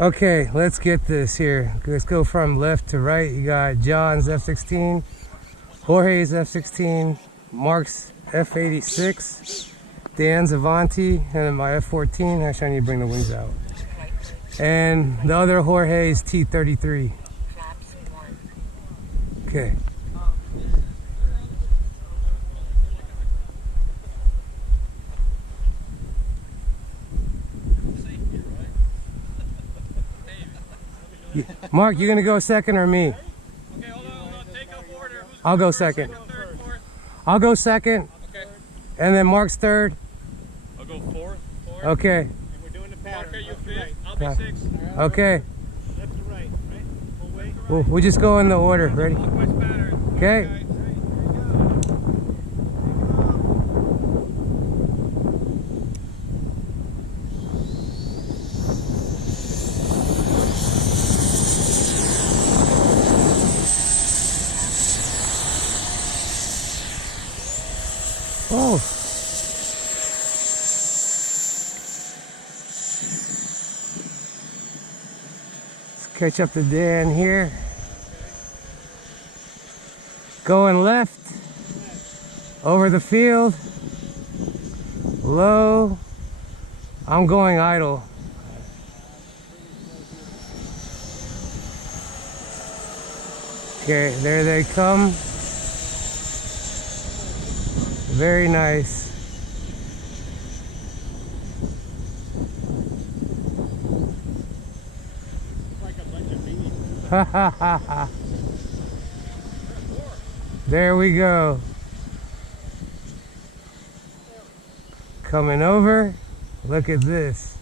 Okay, let's get this here. Let's go from left to right. You got John's F-16, Jorge's F-16, Mark's F-86, Dan's Avanti, and then my F-14. Actually, I need to bring the wings out. And the other Jorge's T-33. Okay. Mark, you gonna go second or me? Okay, hold on. Take up order. I'll go second. Third, fourth? I'll go second. Okay. And then Mark's third. I'll go fourth. Okay. And we're doing the pattern. Okay, you fifth. I'll be sixth. Okay. Left to right, right? Full way. We'll just go in the order. Ready? Clockwise pattern. Okay. Oh. Let's catch up to Dan here. Going left. Over the field. Low. I'm going idle. Okay, there they come. Very nice. Like a bunch of bees. Ha ha ha ha. There we go. Coming over. Look at this.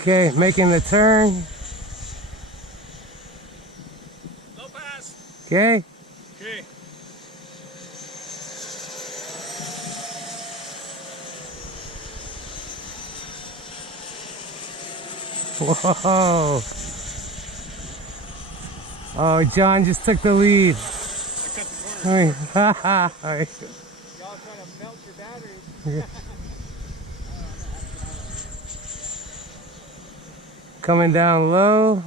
Okay, making the turn. Low pass. Okay. Okay. Whoa. Oh, John just took the lead. I cut the corner. Y'all Y'all trying to melt your batteries. Coming down low.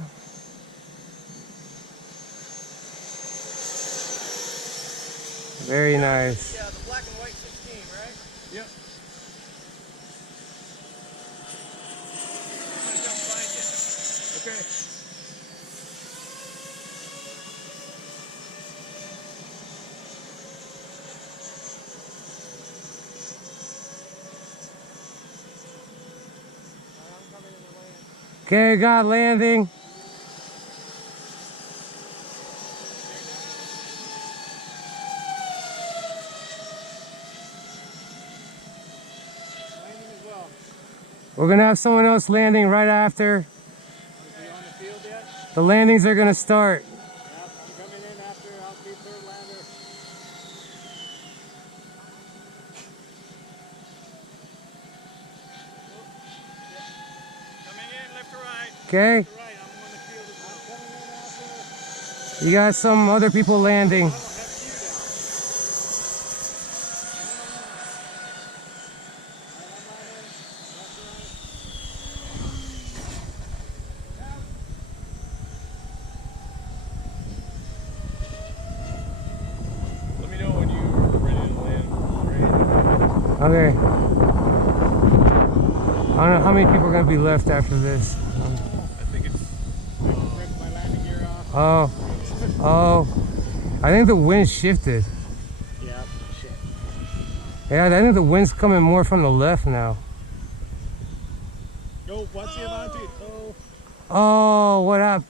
Very nice. Yeah, the black and white 16, right? Yep. I'm gonna come find you. Okay. I'm coming in the lane. Okay, got landing. Landing as well. We're gonna have someone else landing right after. Is he on the field yet? The landings are gonna start. Yep, I'm coming in after. I'll be third lander. Coming in left to right. Okay, Left to right. I'm on the field as well. I'm coming in after. you got some other people landing. I don't have you down. Let me know when you're ready to land. Okay. I don't know how many people are gonna be left after this. I think it's. I can rip my landing gear off. Oh, oh. I think the wind shifted. Yeah, shit. Yeah, I think the wind's coming more from the left now. Go, what's the Avanti? Oh, Oh, what happened?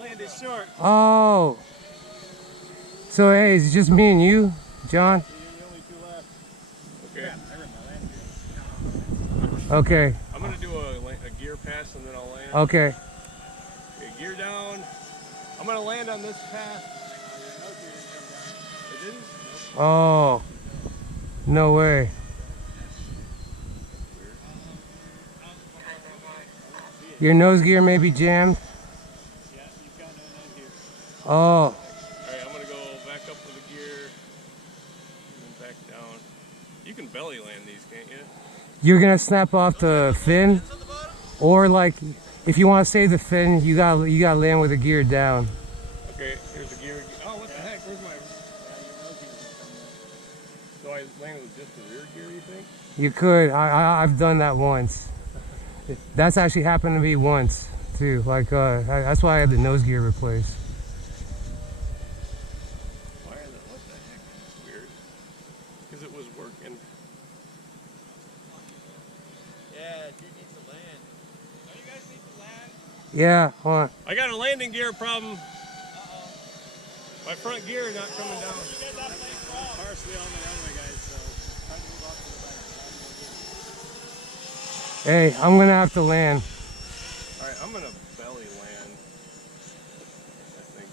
landed short. Oh. So, hey, is it just me and you, John? You're the only two left. Okay. I ripped my landing gear. Okay, I'm gonna do a gear pass and then I'll land. okay. Okay, gear down. I'm gonna land on this path. Oh, no way. Your nose gear may be jammed. Yeah, you've got no nose gear. Oh, Alright, I'm gonna go back up to the gear and then back down. You can belly land these, can't you? you're gonna snap off the fin, or like if you want to save the fin, you gotta land with the gear down. Okay, here's the gear. Oh, what the heck? Where's my... So I landed with just the rear gear, you think? You could. I've done that once. That's actually happened to me once too. Like that's why I had the nose gear replaced. Why is it? What the heck? That's weird. Because it was working. Yeah, dude needs to land. Oh, you guys need to land? Yeah, hold on. I got a landing gear problem. My front gear not coming down. Partially on the runway, guys, so try to move off to the right. Hey, I'm gonna have to land. Alright, I'm gonna belly land. I think.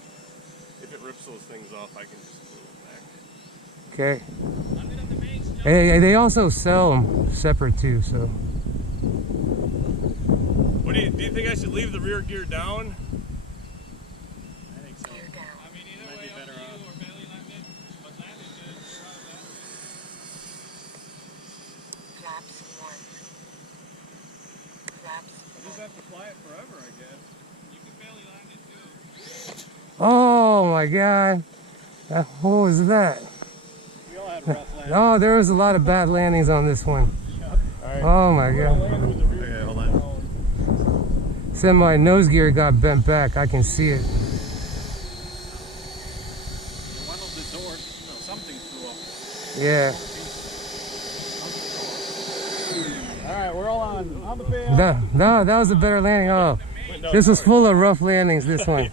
If it rips those things off, I can just glue it back. Okay. Hey, they also sell them separate too. So. What do you think I should leave the rear gear down? I think so. I mean, either way, up to you or belly landed, but landed good. You're out of that. I just have to fly it forever, I guess. You can belly land it too. Oh my God. What was that? We all had rough landings. Oh, there was a lot of bad landings on this one. Alright. Oh my God. Okay, hold on. Said my nose gear got bent back. I can see it. One of the doors, something flew up. Yeah. Alright, we're all on the pin. No, that was a better landing. Oh, this was full of rough landings, this one.